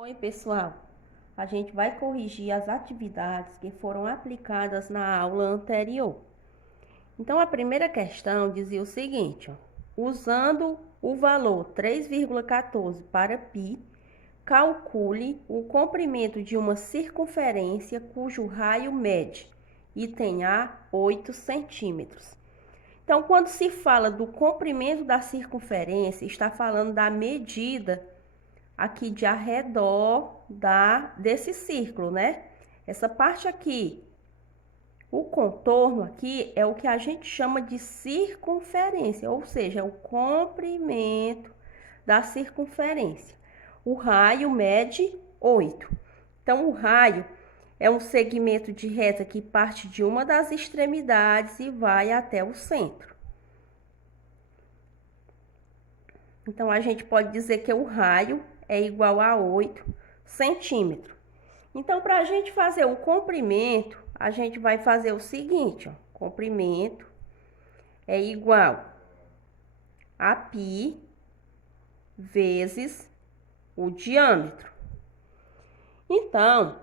Oi, pessoal. A gente vai corrigir as atividades que foram aplicadas na aula anterior. Então, a primeira questão dizia o seguinte, ó, usando o valor 3,14 para π, calcule o comprimento de uma circunferência cujo raio mede item A 8 centímetros. Então, quando se fala do comprimento da circunferência, está falando da medida aqui de arredor desse círculo, né? Essa parte aqui, o contorno aqui é o que a gente chama de circunferência, ou seja, é o comprimento da circunferência. O raio mede 8. Então, o raio é um segmento de reta que parte de uma das extremidades e vai até o centro. Então, a gente pode dizer que o raio é igual a 8 centímetros. Então, para a gente fazer o comprimento, a gente vai fazer o seguinte, ó. Comprimento é igual a π vezes o diâmetro. Então,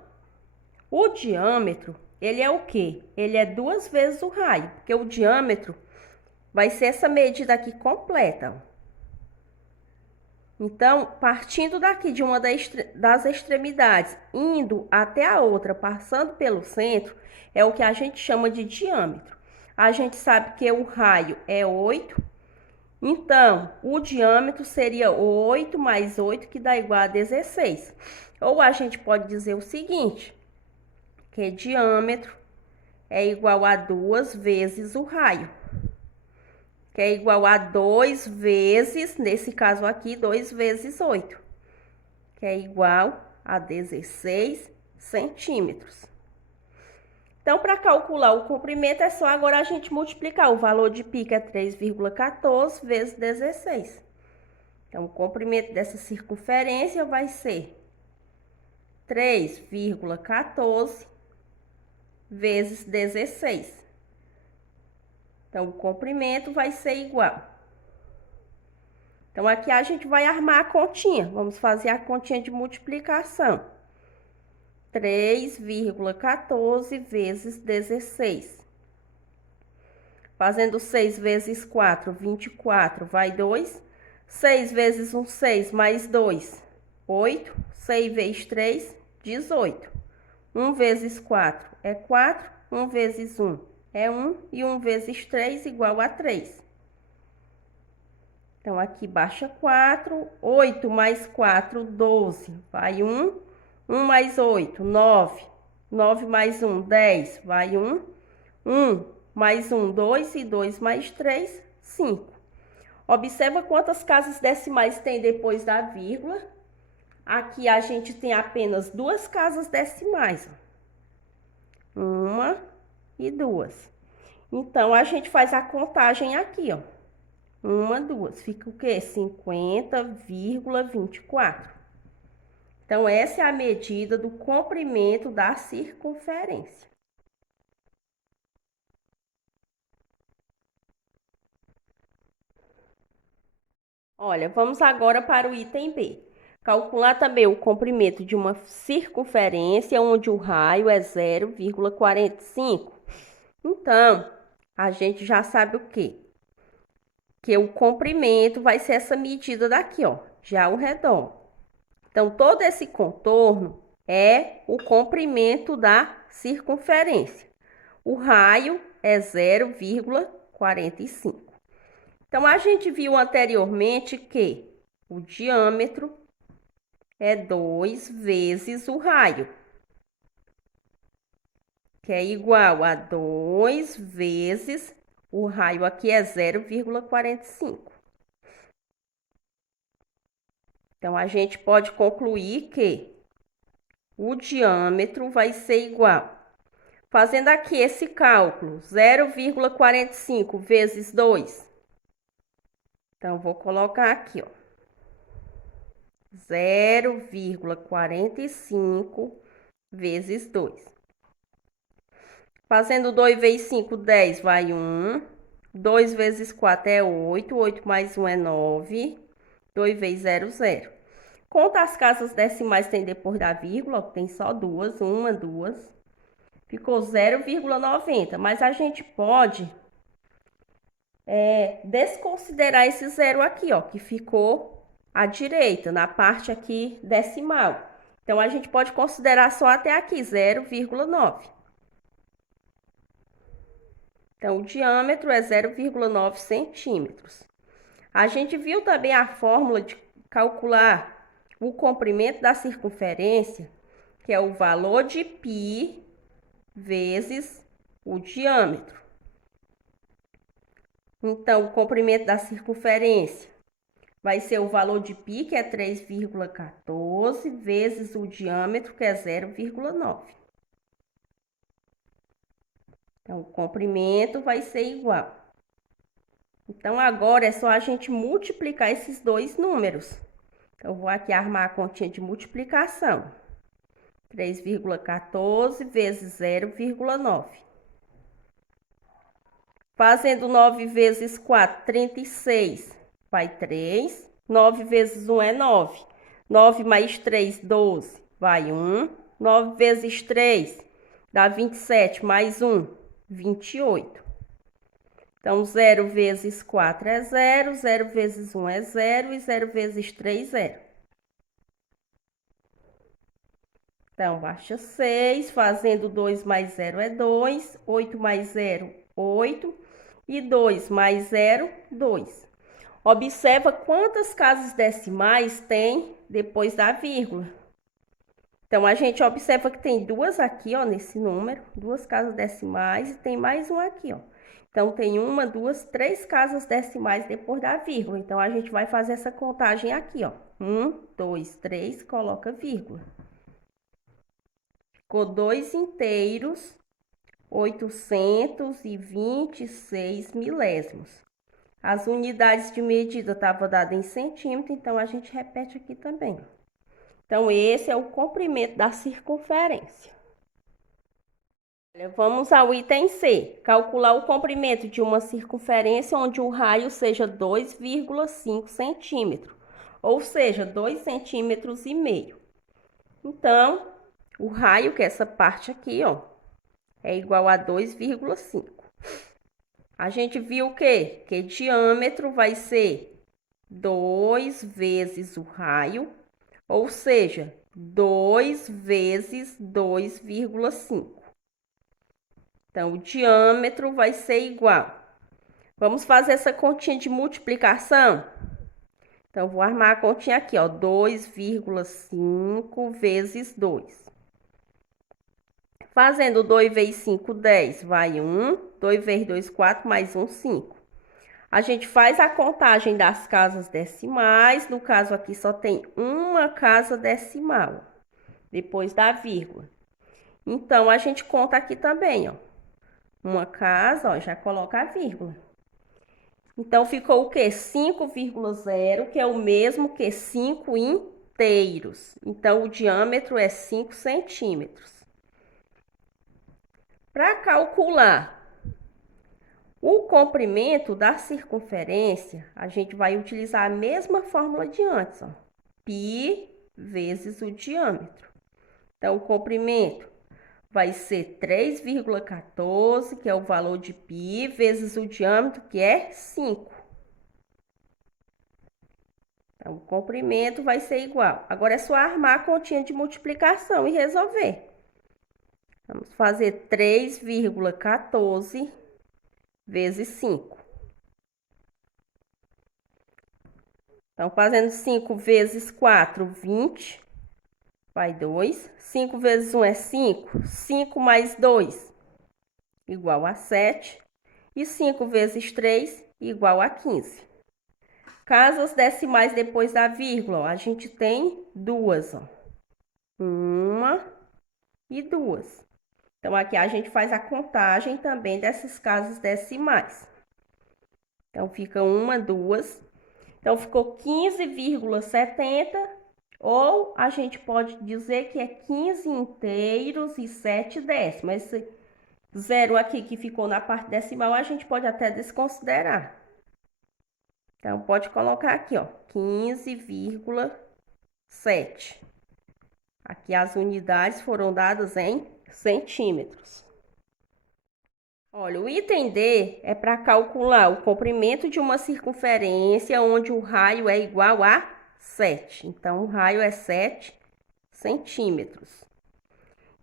o diâmetro, ele é o quê? Ele é 2 vezes o raio, porque o diâmetro vai ser essa medida aqui completa, ó. Então, partindo daqui de uma das extremidades, indo até a outra, passando pelo centro, é o que a gente chama de diâmetro. A gente sabe que o raio é 8, então o diâmetro seria 8 mais 8, que dá igual a 16. Ou a gente pode dizer o seguinte, que diâmetro é igual a 2 vezes o raio, que é igual a 2 vezes, nesse caso aqui, 2 vezes 8, que é igual a 16 centímetros. Então, para calcular o comprimento, é só agora a gente multiplicar o valor de π, que é 3,14, vezes 16. Então, o comprimento dessa circunferência vai ser 3,14 vezes 16. Então, o comprimento vai ser igual. Então, aqui a gente vai armar a continha. Vamos fazer a continha de multiplicação. 3,14 vezes 16. Fazendo 6 vezes 4, 24, vai 2. 6 vezes 1, 6, mais 2, 8. 6 vezes 3, 18. 1 vezes 4 é 4. 1 vezes 1 é 1. E 1 vezes 3 igual a 3. Então, aqui baixa 4. 8 mais 4, 12. Vai 1. 1 mais 8, 9. 9 mais 1, 10. Vai 1. 1 mais 1, 2. E 2 mais 3, 5. Observa quantas casas decimais tem depois da vírgula. Aqui a gente tem apenas 2 casas decimais. 1 e 2. Então, a gente faz a contagem aqui, ó. 1, 2. Fica o quê? 50,24. Então, essa é a medida do comprimento da circunferência. Olha, vamos agora para o item B. Calcular também o comprimento de uma circunferência onde o raio é 0,45. Então, a gente já sabe o quê? Que o comprimento vai ser essa medida daqui, ó, já o redor. Então, todo esse contorno é o comprimento da circunferência. O raio é 0,45. Então, a gente viu anteriormente que o diâmetro é 2 vezes o raio, que é igual a 2 vezes o raio aqui é 0,45. Então, a gente pode concluir que o diâmetro vai ser igual. Fazendo aqui esse cálculo, 0,45 vezes 2. Então, vou colocar aqui, ó. 0,45 vezes 2. Fazendo 2 vezes 5, 10, vai 1. 2 vezes 4 é 8. 8 mais 1 é 9. 2 vezes 0, 0. Conta as casas decimais que tem depois da vírgula, tem só duas, uma, duas. Ficou 0,90, mas a gente pode desconsiderar esse zero aqui, ó, que ficou à direita, na parte aqui decimal. Então, a gente pode considerar só até aqui, 0,9. Então, o diâmetro é 0,9 centímetros. A gente viu também a fórmula de calcular o comprimento da circunferência, que é o valor de π vezes o diâmetro. Então, o comprimento da circunferência vai ser o valor de π, que é 3,14, vezes o diâmetro, que é 0,9. Então, o comprimento vai ser igual. Então, agora é só a gente multiplicar esses dois números. Então, eu vou aqui armar a continha de multiplicação. 3,14 vezes 0,9. Fazendo 9 vezes 4, 36. Vai 3. 9 vezes 1 é 9. 9 mais 3, 12. Vai 1. 9 vezes 3 dá 27. Mais 1, 28. Então, 0 vezes 4 é 0. 0 vezes 1 é 0. E 0 vezes 3, 0. Então, baixa 6. Fazendo 2 mais 0 é 2. 8 mais 0, 8. E 2 mais 0, 2. Observa quantas casas decimais tem depois da vírgula. Então, a gente observa que tem duas aqui, ó, nesse número. Duas casas decimais e tem mais um aqui, ó. Então, tem uma, duas, três casas decimais depois da vírgula. Então, a gente vai fazer essa contagem aqui, ó. 1, 2, 3, coloca vírgula. Ficou 2 inteiros, 826 milésimos. As unidades de medida estavam dadas em centímetro, então a gente repete aqui também. Então, esse é o comprimento da circunferência. Vamos ao item C. Calcular o comprimento de uma circunferência onde o raio seja 2,5 centímetros, ou seja, 2,5 centímetros. Então, o raio, que é essa parte aqui, ó, é igual a 2,5. A gente viu o quê? Que diâmetro vai ser 2 vezes o raio, ou seja, 2 vezes 2,5. Então, o diâmetro vai ser igual. Vamos fazer essa continha de multiplicação? Então, vou armar a continha aqui, ó, 2,5 vezes 2. Fazendo 2 vezes 5, 10, vai 1. 2 vezes 2, 4, mais 1, 5. A gente faz a contagem das casas decimais. No caso aqui, só tem uma casa decimal, depois da vírgula. Então, a gente conta aqui também, ó. Uma casa, ó, já coloca a vírgula. Então, ficou o quê? 5,0, que é o mesmo que 5 inteiros. Então, o diâmetro é 5 centímetros. Para calcular o comprimento da circunferência, a gente vai utilizar a mesma fórmula de antes, ó. Π vezes o diâmetro. Então, o comprimento vai ser 3,14, que é o valor de π, vezes o diâmetro, que é 5. Então, o comprimento vai ser igual. Agora, é só armar a continha de multiplicação e resolver. Vamos fazer 3,14 vezes 5. Então, fazendo 5 vezes 4, 20. Vai 2. 5 vezes 1 é 5. 5 mais 2, igual a 7. E 5 vezes 3, igual a 15. Casas decimais depois da vírgula, ó, a gente tem duas, ó. Uma e duas. Então, aqui a gente faz a contagem também dessas casas decimais. Então, fica uma, duas. Então, ficou 15,70, ou a gente pode dizer que é 15 inteiros e 7 décimos. Esse zero aqui que ficou na parte decimal, a gente pode até desconsiderar. Então, pode colocar aqui, ó, 15,70. 7. Aqui as unidades foram dadas em centímetros. Olha, o item D é para calcular o comprimento de uma circunferência onde o raio é igual a 7. Então, o raio é 7 centímetros.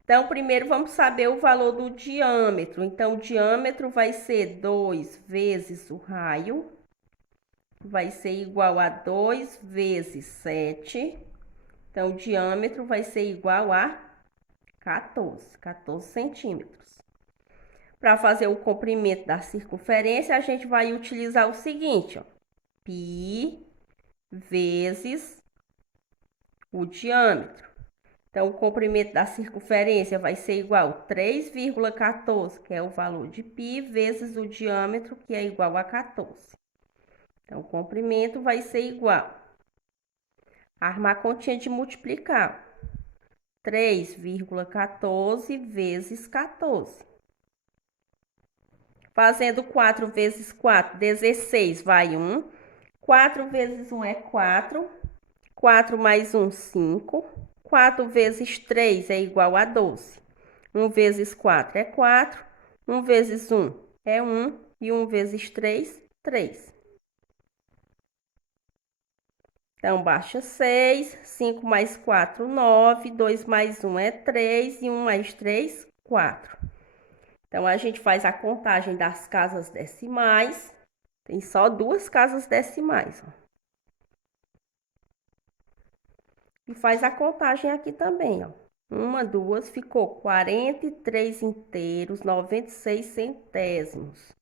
Então, primeiro vamos saber o valor do diâmetro. Então, o diâmetro vai ser 2 vezes o raio, vai ser igual a 2 vezes 7. Então, o diâmetro vai ser igual a 14 centímetros. Para fazer o comprimento da circunferência, a gente vai utilizar o seguinte, ó, π vezes o diâmetro. Então, o comprimento da circunferência vai ser igual a 3,14, que é o valor de π, vezes o diâmetro, que é igual a 14. Então, o comprimento vai ser igual. Armar a continha de multiplicar. 3,14 vezes 14. Fazendo 4 vezes 4, 16, vai 1. 4 vezes 1 é 4. 4 mais 1, 5. 4 vezes 3 é igual a 12. 1 vezes 4 é 4. 1 vezes 1 é 1. E 1 vezes 3, 3. Então, baixa 6. 5 mais 4, 9. 2 mais 1 é 3. E 1 mais 3, 4. Então, a gente faz a contagem das casas decimais. Tem só 2 casas decimais, ó. E faz a contagem aqui também, ó. 1, 2, ficou 43 inteiros, 96 centésimos.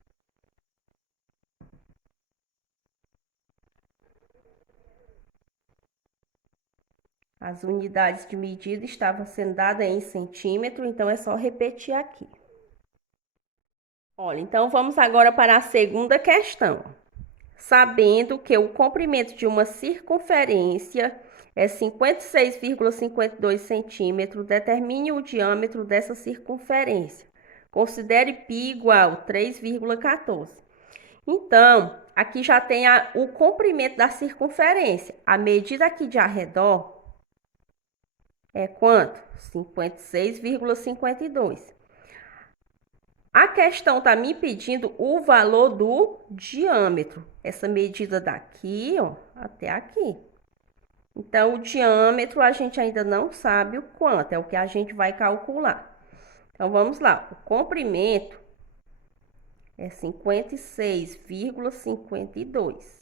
As unidades de medida estavam sendo dadas em centímetro, então é só repetir aqui. Olha, então vamos agora para a segunda questão. Sabendo que o comprimento de uma circunferência é 56,52 centímetros, determine o diâmetro dessa circunferência. Considere π igual a 3,14. Então, aqui já tem o comprimento da circunferência. A medida aqui de arredor é quanto? 56,52. A questão está me pedindo o valor do diâmetro. Essa medida daqui, ó, até aqui. Então, o diâmetro a gente ainda não sabe o quanto, é o que a gente vai calcular. Então, vamos lá. O comprimento é 56,52.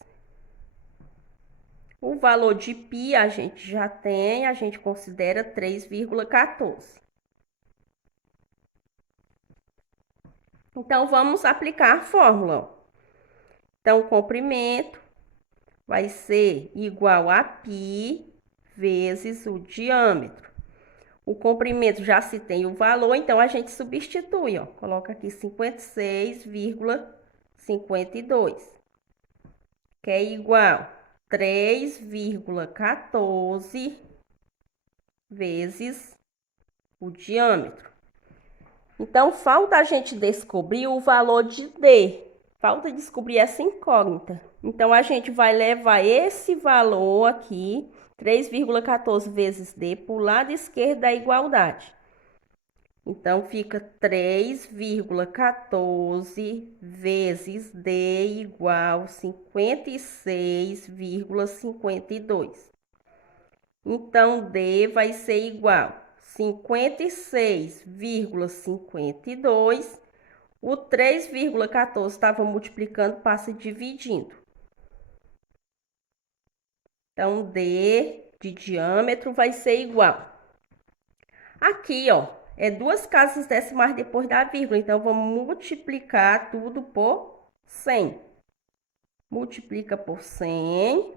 O valor de π a gente já tem, a gente considera 3,14. Então, vamos aplicar a fórmula. Então, o comprimento vai ser igual a π vezes o diâmetro. O comprimento já se tem o valor, então a gente substitui, ó. Coloca aqui 56,52, que é igual a 3,14 vezes o diâmetro. Então, falta a gente descobrir o valor de D. Falta descobrir essa incógnita. Então, a gente vai levar esse valor aqui, 3,14 vezes D, para o lado esquerdo da igualdade. Então, fica 3,14 vezes D igual 56,52. Então, D vai ser igual a 56,52. O 3,14 estava multiplicando, passa dividindo. Então, D de diâmetro vai ser igual. Aqui, ó, é 2 casas decimais depois da vírgula. Então, vamos multiplicar tudo por 100. Multiplica por 100.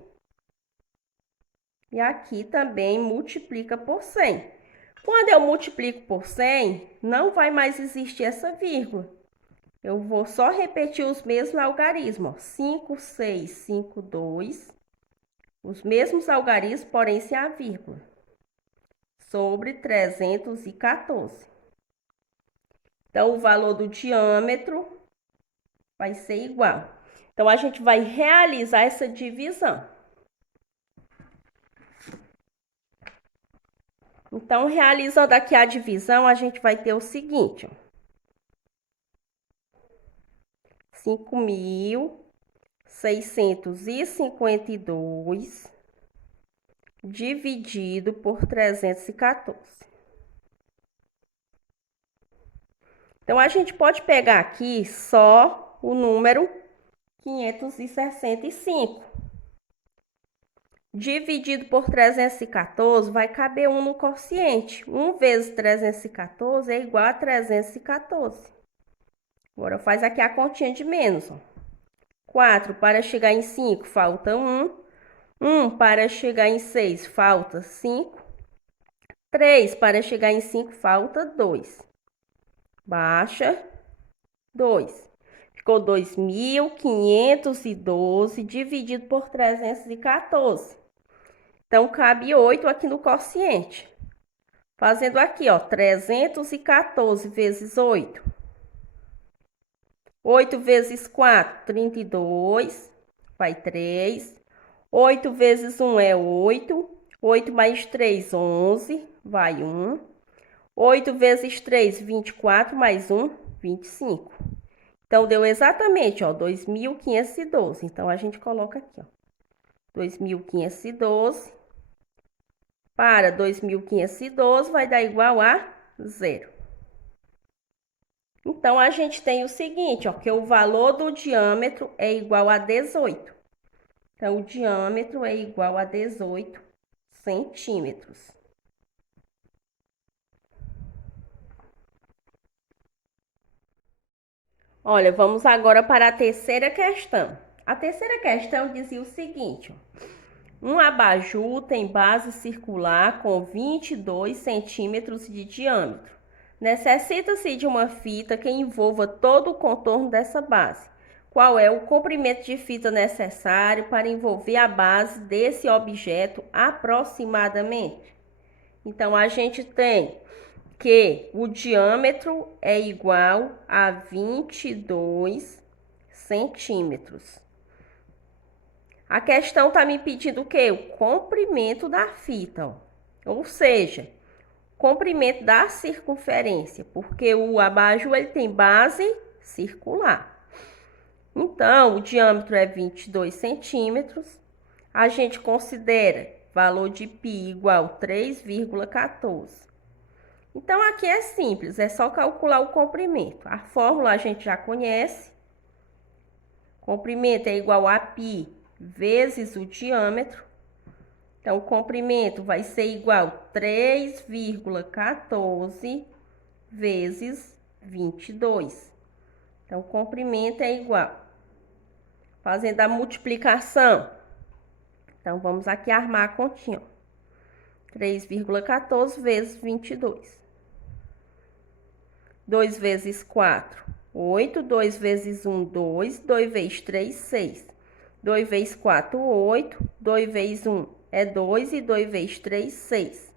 E aqui também multiplica por 100. Quando eu multiplico por 100, não vai mais existir essa vírgula. Eu vou só repetir os mesmos algarismos. 5, 6, 5, 2. Os mesmos algarismos, porém sem a vírgula. Sobre 314. Então, o valor do diâmetro vai ser igual. Então, a gente vai realizar essa divisão. Então, realizando aqui a divisão, a gente vai ter o seguinte, ó. 5.652 dividido por 314. Então, a gente pode pegar aqui só o número 565. Dividido por 314, vai caber 1 no quociente. 1 vezes 314 é igual a 314. Agora, faz aqui a continha de menos, ó. 4 para chegar em 5, falta 1. 1 para chegar em 6, falta 5. 3 para chegar em 5, falta 2. Baixa 2. Ficou 2.512 dividido por 314. Então, cabe 8 aqui no quociente. Fazendo aqui, ó, 314 vezes 8. 8 vezes 4, 32. Vai 3. 8 vezes 1 é 8. 8 mais 3, 11. Vai 1. 8 vezes 3, 24. Mais 1, 25. Então, deu exatamente, ó, 2.512. Então, a gente coloca aqui, ó. 2.512 para 2.512 vai dar igual a 0. Então, a gente tem o seguinte, ó, que o valor do diâmetro é igual a 18. Então, o diâmetro é igual a 18 centímetros. Olha, vamos agora para a terceira questão. A terceira questão dizia o seguinte, ó. Um abajur tem base circular com 22 centímetros de diâmetro. Necessita-se de uma fita que envolva todo o contorno dessa base. Qual é o comprimento de fita necessário para envolver a base desse objeto aproximadamente? Então, a gente tem que o diâmetro é igual a 22 centímetros. A questão está me pedindo o quê? O comprimento da fita, ó. Ou seja, comprimento da circunferência, porque o abajur ele tem base circular. Então, o diâmetro é 22 centímetros. A gente considera valor de π igual a 3,14. Então, aqui é simples, é só calcular o comprimento. A fórmula a gente já conhece. Comprimento é igual a π vezes o diâmetro. Então, o comprimento vai ser igual a 3,14 vezes 22. Então, o comprimento é igual. Fazendo a multiplicação. Então, vamos aqui armar a continha. 3,14 vezes 22. 2 vezes 4, 8. 2 vezes 1, 2. 2 vezes 3, 6. 2 vezes 4, 8. 2 vezes 1 é 2 e 2 vezes 3, 6.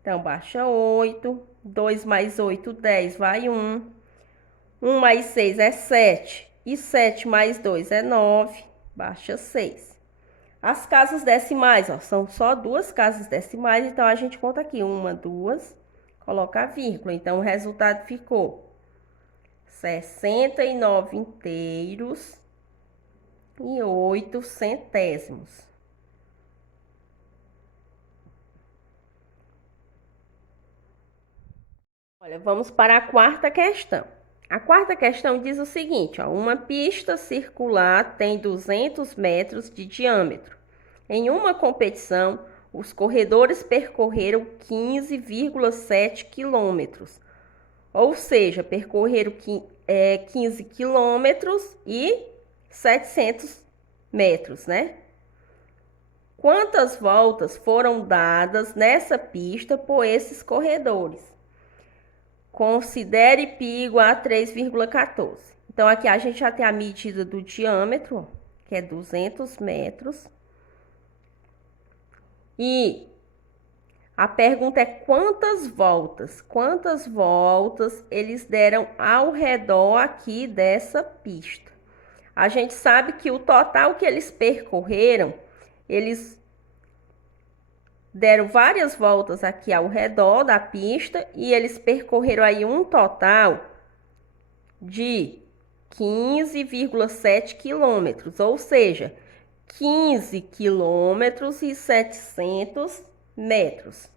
Então, baixa 8. 2 mais 8, 10, vai 1. 1 mais 6 é 7. E 7 mais 2 é 9. Baixa 6. As casas decimais, ó, são só 2 casas decimais, então a gente conta aqui 1, 2, coloca a vírgula. Então, o resultado ficou 69 inteiros e 8 centésimos. Olha, vamos para a quarta questão. A quarta questão diz o seguinte, ó, uma pista circular tem 200 metros de diâmetro. Em uma competição, os corredores percorreram 15,7 quilômetros. Ou seja, percorreram 15 quilômetros e 700 metros, né? Quantas voltas foram dadas nessa pista por esses corredores? Considere π igual a 3,14. Então, aqui a gente já tem a medida do diâmetro, que é 200 metros. E a pergunta é quantas voltas? Quantas voltas eles deram ao redor aqui dessa pista? A gente sabe que o total que eles percorreram, eles deram várias voltas aqui ao redor da pista e eles percorreram aí um total de 15,7 quilômetros, ou seja, 15 quilômetros e 700 metros.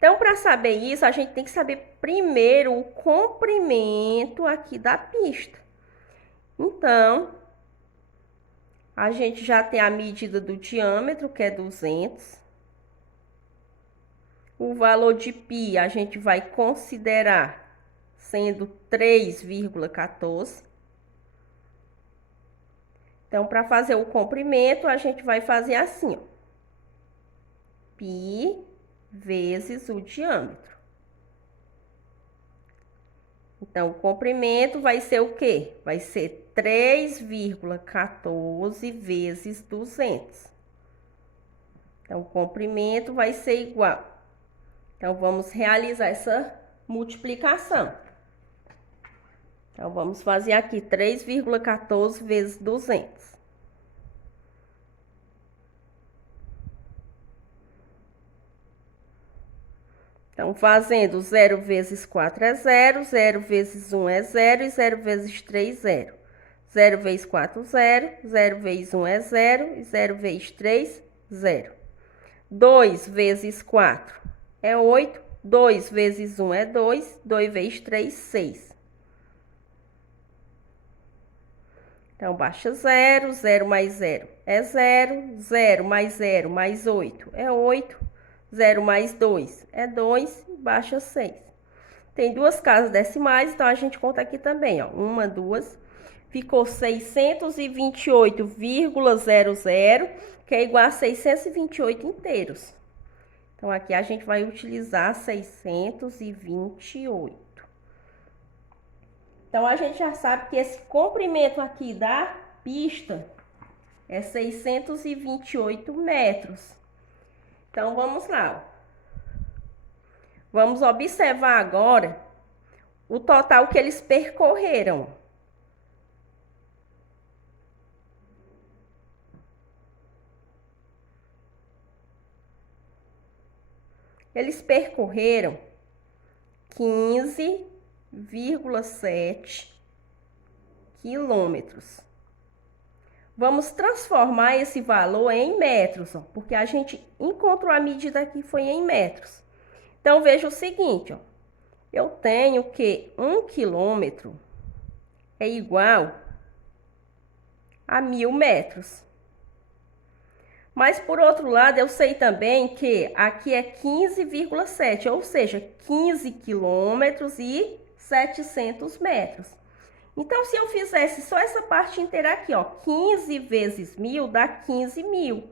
Então, para saber isso, a gente tem que saber primeiro o comprimento aqui da pista. Então, a gente já tem a medida do diâmetro, que é 200. O valor de π a gente vai considerar sendo 3,14. Então, para fazer o comprimento, a gente vai fazer assim, ó. Π vezes o diâmetro. Então, o comprimento vai ser o quê? Vai ser 3,14 vezes 200. Então, o comprimento vai ser igual. Então, vamos realizar essa multiplicação. Então, vamos fazer aqui 3,14 vezes 200. Então, fazendo 0 vezes 4 é 0, 0 vezes 1 é 0 e 0 vezes 3, 0. 0 vezes 4, 0, 0 vezes 1 é 0 e 0 vezes 3, 0. 2 vezes 4 é 8, 2 vezes 1 é 2, 2 vezes 3, 6. Então, baixa 0, 0 mais 0 é 0, 0 mais 0 mais 8 é 8. 0 mais 2 é 2, baixa 6. Tem duas casas decimais, então a gente conta aqui também, ó. 1, 2, ficou 628,00, que é igual a 628 inteiros. Então, aqui a gente vai utilizar 628. Então, a gente já sabe que esse comprimento aqui da pista é 628 metros. Então, vamos lá. Vamos observar agora o total que eles percorreram. Eles percorreram 15,7 quilômetros. Vamos transformar esse valor em metros, ó, porque a gente encontrou a medida aqui foi em metros. Então, veja o seguinte, ó, eu tenho que 1 quilômetro é igual a 1.000 metros. Mas, por outro lado, eu sei também que aqui é 15,7, ou seja, 15 quilômetros e 700 metros. Então, se eu fizesse só essa parte inteira aqui, ó, 15 vezes 1.000 dá 15.000.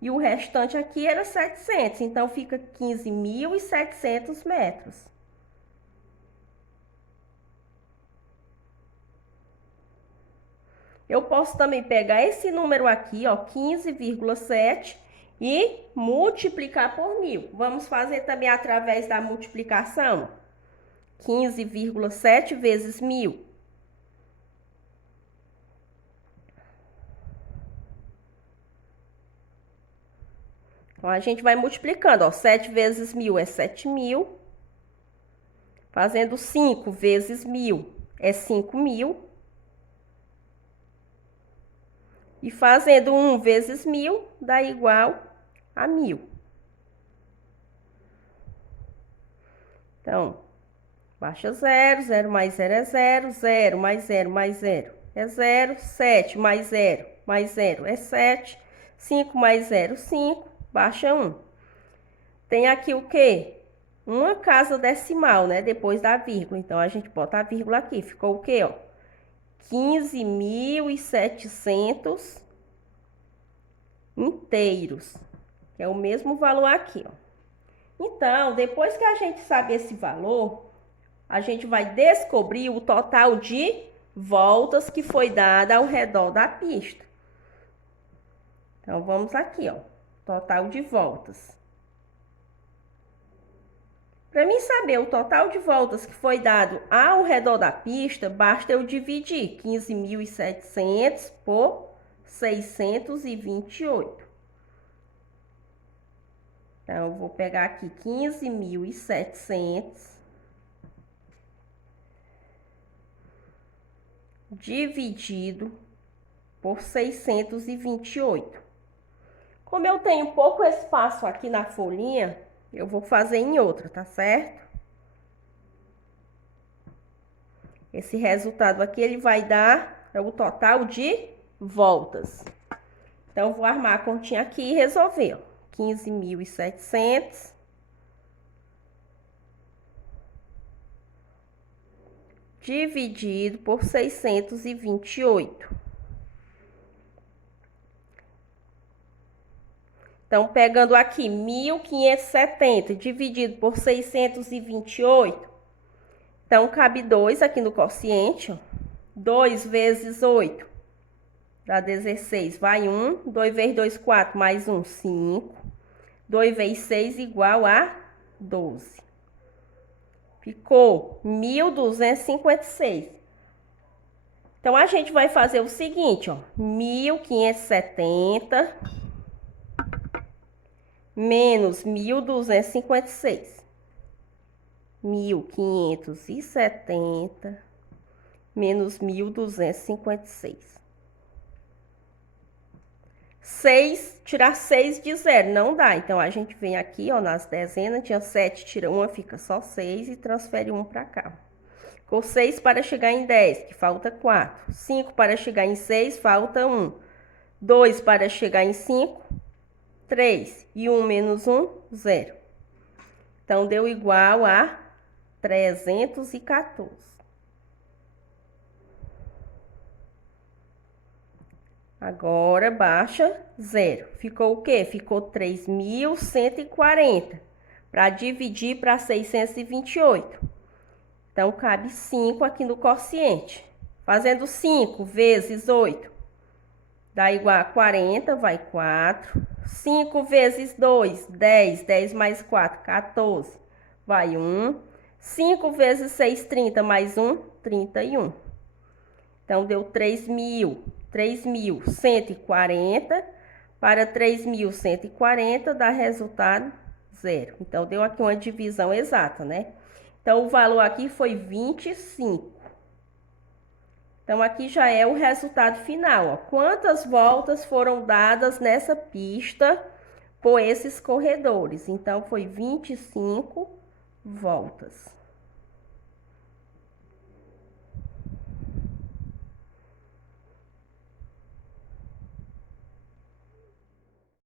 E o restante aqui era 700, então fica 15.700 metros. Eu posso também pegar esse número aqui, ó, 15,7 e multiplicar por 1.000. Vamos fazer também através da multiplicação. 15,7 vezes 1.000. Então, a gente vai multiplicando, ó, 7 vezes 1.000 é 7.000. Fazendo 5 vezes 1.000 é 5.000. E fazendo 1 vezes 1.000 dá igual a 1.000. Então, baixa 0, 0 mais 0 é 0, 0 mais 0 mais 0 é 0, 7 mais 0 mais 0 é 7, 5 mais 0, 5, baixa 1. Tem aqui o quê? Uma casa decimal, né? Depois da vírgula. Então, a gente bota a vírgula aqui. Ficou o quê, ó? 15.700 inteiros. Que é o mesmo valor aqui, ó. Então, depois que a gente sabe esse valor, a gente vai descobrir o total de voltas que foi dada ao redor da pista. Então, vamos aqui, ó. Total de voltas. Para mim saber o total de voltas que foi dado ao redor da pista, basta eu dividir 15.700 por 628. Então, eu vou pegar aqui 15.700 dividido por 628. Como eu tenho pouco espaço aqui na folhinha, eu vou fazer em outra, tá certo? Esse resultado aqui, ele vai dar o total de voltas. Então, vou armar a continha aqui e resolver, ó. 15.700 dividido por 628. Então, pegando aqui 1.570 dividido por 628, então, cabe 2 aqui no quociente, ó. 2 vezes 8 dá 16, vai 1. 2 vezes 2, 4, mais 1, 5. 2 vezes 6 igual a 12. Ficou 1.256. Então, a gente vai fazer o seguinte, ó. 1.570 menos 1.256. 1.570 menos 1.256. 6, tirar 6 de 0, não dá. Então, a gente vem aqui, ó, nas dezenas, tinha 7, tira 1, fica só 6 e transfere 1 para cá. Ficou 6 para chegar em 10, que falta 4. 5 para chegar em 6, falta 1. 2 para chegar em 5, 3. E 1 menos 1, 0. Então, deu igual a 314. Agora, baixa 0. Ficou o quê? Ficou 3.140 para dividir para 628. Então, cabe 5 aqui no quociente. Fazendo 5 vezes 8 dá igual a 40, vai 4. 5 vezes 2, 10. 10 mais 4, 14. Vai 1. 5 vezes 6, 30. Mais 1, 31. Então, deu 3.140 para 3.140 dá resultado 0. Então, deu aqui uma divisão exata, né? Então, o valor aqui foi 25. Então, aqui já é o resultado final, ó. Quantas voltas foram dadas nessa pista por esses corredores? Então, foi 25 voltas.